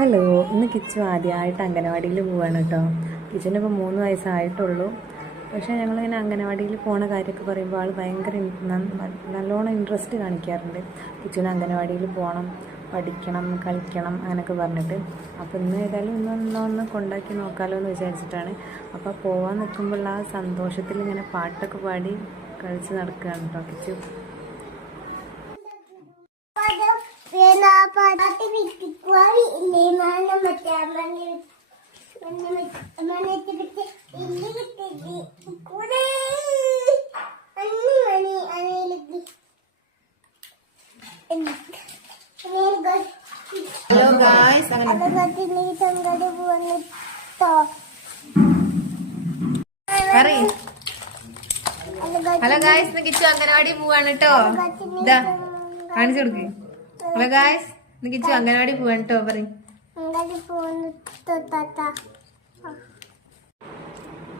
Hello, ഇന്ന് കിച്ചു ആദ്യമായിട്ട് അംഗനവാടിയിൽ പോവാണ് കേട്ടോ. കിച്ചുവിന് ഇപ്പോൾ 3 വയസ്സായിട്ടുള്ളൂ. പക്ഷേ ഞങ്ങളിങ്ങനെ അംഗനവാടിയിൽ പോണ കാര്യമൊക്കെ പറയുമ്പോൾ ആൾ ഭയങ്കര നല്ലോണം ഇൻട്രസ്റ്റ് കാണിക്കാറുണ്ട്. കിച്ചുവിന് അംഗനവാടിയിൽ പോകണം, പഠിക്കണം, കളിക്കണം അങ്ങനെയൊക്കെ പറഞ്ഞിട്ട്. അപ്പോൾ ഇന്ന് ഏതായാലും ഇന്നൊന്ന് കൊണ്ടാക്കി നോക്കാമല്ലോ എന്ന് വിചാരിച്ചിട്ടാണ്. അപ്പോൾ പോകാൻ നിൽക്കുമ്പോൾ ആ സന്തോഷത്തിൽ ഇങ്ങനെ പാട്ടൊക്കെ പാടി കളിച്ച് നടക്കുകയാണ് കേട്ടോ Kichu. Hello guys, hello guys, Kichu anganwadi പോവാണ് കേട്ടോ. ഇതാ കാണിച്ചു കൊടുക്ക്. ഹലോ ഗായ്സ്, കിച്ചു അംഗനവാടി പോവാണ് കേട്ടോ. പറയും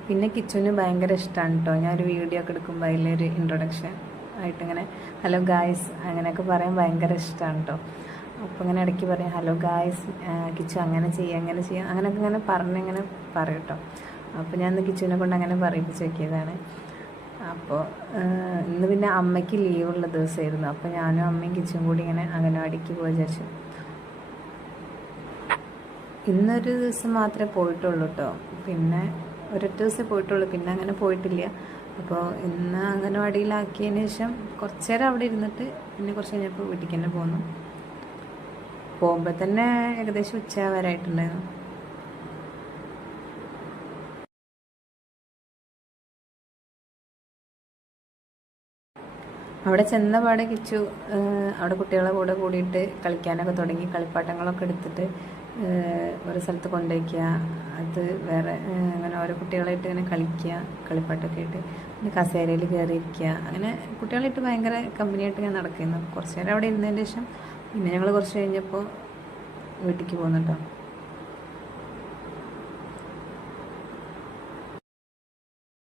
പിന്നെ കിച്ചുവിന് ഭയങ്കര ഇഷ്ടമാണ് കേട്ടോ. ഞാനൊരു വീഡിയോ ഒക്കെ എടുക്കുമ്പോൾ അതിലൊരു ഇൻട്രൊഡക്ഷൻ ആയിട്ട് ഇങ്ങനെ ഹലോ ഗായ്സ് അങ്ങനെയൊക്കെ പറയാൻ ഭയങ്കര ഇഷ്ടമാണ് കേട്ടോ. അപ്പോൾ ഇങ്ങനെ ഇടയ്ക്ക് പറയും ഹലോ ഗായ്സ്, കിച്ചു അങ്ങനെ ചെയ്യാം അങ്ങനെയൊക്കെ ഇങ്ങനെ പറഞ്ഞിങ്ങനെ പറയും കേട്ടോ. അപ്പോൾ ഞാൻ ഇന്ന് കിച്ചുവിനെ കൊണ്ട് അങ്ങനെ പറയിപ്പിച്ച് നോക്കിയതാണ്. അപ്പോൾ ഇന്ന് പിന്നെ അമ്മയ്ക്ക് ലീവുള്ള ദിവസമായിരുന്നു. അപ്പോൾ ഞാനും അമ്മയും കിച്ചും കൂടി ഇങ്ങനെ അംഗനവാടിക്ക് പോയി വിചാരിച്ചു. ഇന്നൊരു ദിവസം മാത്രമേ പോയിട്ടുള്ളൂ കേട്ടോ. പിന്നെ ഒരൊറ്റ ദിവസമേ പോയിട്ടുള്ളൂ, പിന്നെ അങ്ങനെ പോയിട്ടില്ല. അപ്പോൾ ഇന്ന് അംഗനവാടിയിലാക്കിയതിന് ശേഷം കുറച്ച് നേരം അവിടെ ഇരുന്നിട്ട് പിന്നെ കുറച്ച് കഴിഞ്ഞപ്പോൾ വീട്ടിലേക്ക് തന്നെ പോന്നു. പോകുമ്പോൾ തന്നെ ഏകദേശം ഉച്ച വരായിട്ടുണ്ടായിരുന്നു. അവിടെ ചെന്ന പാടെ കിച്ചു അവിടെ കുട്ടികളെ കൂടെ കൂടിയിട്ട് കളിക്കാനൊക്കെ തുടങ്ങി. കളിപ്പാട്ടങ്ങളൊക്കെ എടുത്തിട്ട് ഒരു സ്ഥലത്ത് കൊണ്ടുവയ്ക്കുക, അത് വേറെ അങ്ങനെ ഓരോ കുട്ടികളായിട്ട് ഇങ്ങനെ കളിക്കുക, കളിപ്പാട്ടൊക്കെ ആയിട്ട് പിന്നെ കസേരയിൽ കയറിയിരിക്കുക. അങ്ങനെ കുട്ടികളായിട്ട് ഭയങ്കര കമ്പനിയായിട്ട് ഇങ്ങനെ നടക്കുന്നു. കുറച്ച് നേരം അവിടെ ഇരുന്നതിന് ശേഷം പിന്നെ ഞങ്ങൾ കുറച്ച് കഴിഞ്ഞപ്പോൾ വീട്ടിലേക്ക് പോകുന്നു കേട്ടോ.